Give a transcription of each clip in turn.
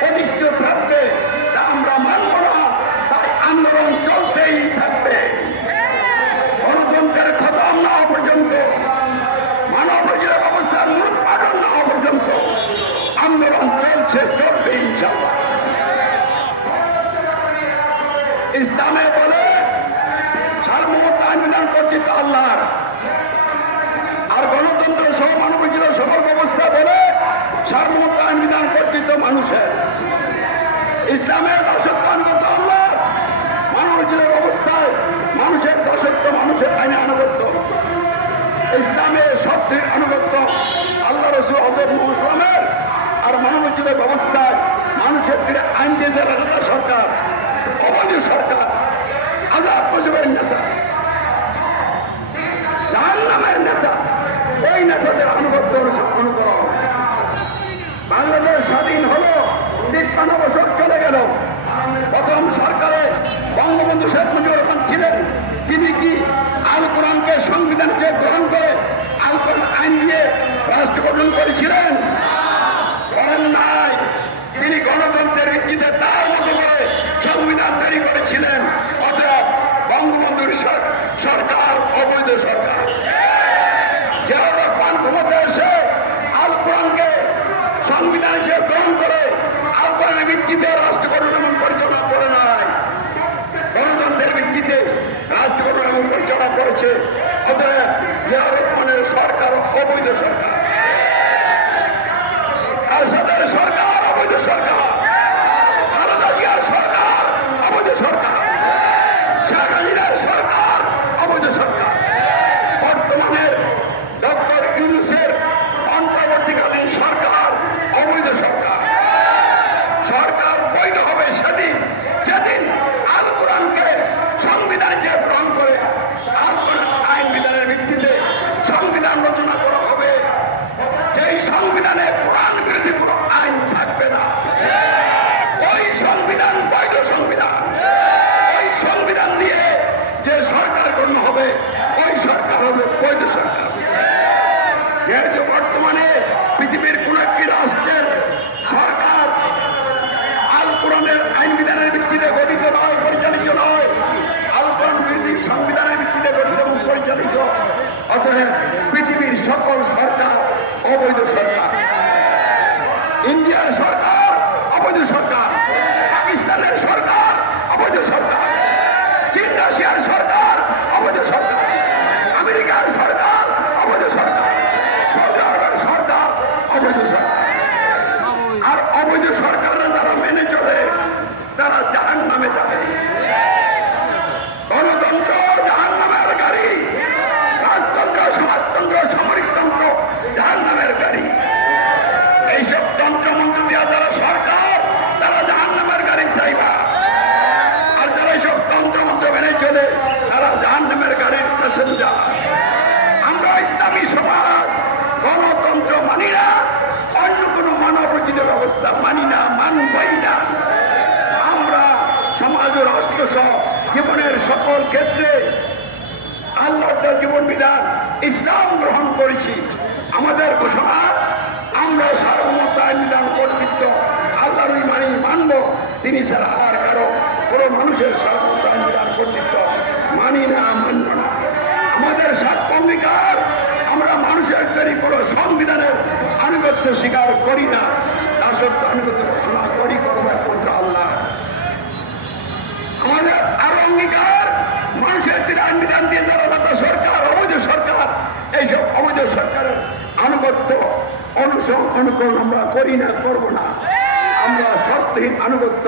প্রতিষ্ঠিত থাকবে, তা আমরা মানব না, তাই আন্দোলন চলতেই থাকবে। গণতন্ত্রের খতম না পর্যন্ত উৎপাদন না পর্যন্ত আন্দোলন চলছে, চলবে ইসলামে বলে, সার্বভৌমত্ব কর্তৃত্ব আল্লাহর। আর গণতন্ত্র সহ মানবীয় সকল ব্যবস্থা বলে মানুষের আইনে আনুগত্য? ইসলামে শব্দের আনুগত্য আল্লাহ রসুল হজর মুসলামের আর মানুষের ব্যবস্থায় মানুষের আইন দিয়ে সরকার অবাধ সরকার আজাদ মুজিবের নেতা জাহান নামের নেতা ওই নেতাদের আনুগত্য অনুকরণ বাংলাদেশ স্বাধীন হলো তিপ্পান্ন বছর চলে গেল প্রথম সরকারে বঙ্গবন্ধু শেখ মুজিবুর রহমান ছিলেন তিনি কি আল কোরআনকে সংবিধান যে গ্রহণ করে আল কোরআন আইন দিয়ে রাষ্ট্র গঠন করেছিলেন করেন নাই তিনি গণতন্ত্রের ভিত্তিতে তার মতো করে সংবিধান তৈরি করেছিলেন অতএব বঙ্গবন্ধুর সর- সরকার অবৈধ সরকার। সরকার অবৈধ সরকার আসাদের সরকার অবৈধ সরকার খালেদা জিয়ার সরকার অবৈধ সরকার শেখ হাসিনার সরকার অবৈধ সরকার বর্তমানের ডক্টর ইউনুসের অন্তর্বর্তীকালীন সরকার অবৈধ সরকার সরকার বৈধ হবে সেদিন যেদিন আল কোরআনকে সংবিধান হিসেবে গ্রহণ করে আল কোরআন আইন বিধানের ভিত্তিতে সংবিধান রচনা করা হবে যেই সংবিধানে কোরআন বিরোধী কোনো আইন থাকবে না ওই সংবিধান বৈধ সংবিধান ওই সংবিধান দিয়ে যে সরকার গণ্য হবে ওই সরকার হবে বৈধ সরকার যেহেতু বর্তমানে পৃথিবীর কোন একটি রাষ্ট্রের সরকার আল কোরআনের আইন বিধানের ভিত্তিতে গঠিত নয় পরিচালিত নয় আল কোরআন বিরোধী সংবিধানের ভিত্তিতে গঠিত পরিচালিত অতএব পৃথিবীর সকল সরকার, অবৈধ সরকার। ইন্ডিয়ার সরকার, অবৈধ সরকার। পাকিস্তানের সরকার, অবৈধ সরকার। চীন, রাশিয়ার সরকার, অবৈধ সরকার। আমেরিকার সরকার, অবৈধ সরকার। সৌদি আরবের সরকার, অবৈধ সরকার। আর অবৈধ সরকাররা যারা মেনে চলে তারা জাহান নামে যাবে গণতন্ত্র জাহান নামের গাড়ি রাজতন্ত্র সমাজতন্ত্র সামরিকতন্ত্র জাহান নামের গাড়ি এইসব তন্ত্রমন্ত্র দেওয়া যারা সরকার তারা জাহান নামের গাড়ি ড্রাইভার আর যারা এইসব তন্ত্রমন্ত্র মেনে চলে তারা জাহান নামের গাড়ির প্যাসেঞ্জার আমরা ইসলামী সমাজ গণতন্ত্র মানি না অন্য কোনো মানব রচিত ব্যবস্থা মানি না মানবই না আমরা সমাজ ও রাষ্ট্র সহ জীবনের সকল ক্ষেত্রে আল্লাহর দেওয়া জীবন বিধান ইসলাম গ্রহণ করেছি। আমাদের ঘোষণা, আমরা সার্বভৌমত্ব, আইন বিধান, কর্তৃত্ব, আল্লাহর মানি মানব, তিনি ছাড়া আর কারও, কোনো মানুষের সার্বভৌমত্ব, আইন বিধান, কর্তৃত্ব মানি না, মানব না। আমাদের স্বার্থ অঙ্গীকার, আমরা মানুষের তৈরি কোনো সংবিধানের আনুগত্য স্বীকার করি না। দাসত্ব আনুগত্য ঘোষণা করি করব একমাত্র আল্লাহ। আমাদের আর অঙ্গীকার সরকার, অবৈধ সরকার, এইসব অবৈধ সরকারের আনুগত্য, অনুসরণ, অনুকরণ আমরা করি না, করব না। আমরা শর্তহীন আনুগত্য,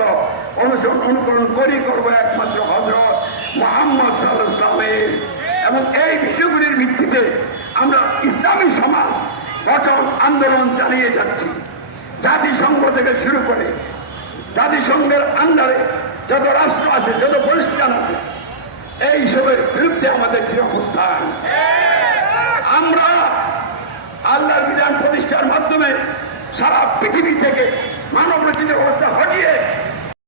অনুসরণ, অনুকরণ করি, করব একমাত্র হজরত মোহাম্মদ সাল্লাহ এবং এই বিষয়গুলির ভিত্তিতে আমরা ইসলামী সমাজ গঠন, আন্দোলন চালিয়ে যাচ্ছি। জাতিসংঘ থেকে শুরু করে জাতিসংঘের আন্ডারে যত রাষ্ট্র আছে, যত প্রতিষ্ঠান আছে এইসবের বিরুদ্ধে আমাদের কি অবস্থান আমরা আল্লাহর বিধান প্রতিষ্ঠার মাধ্যমে সারা পৃথিবী থেকে মানব রচিত অবস্থা হটিয়ে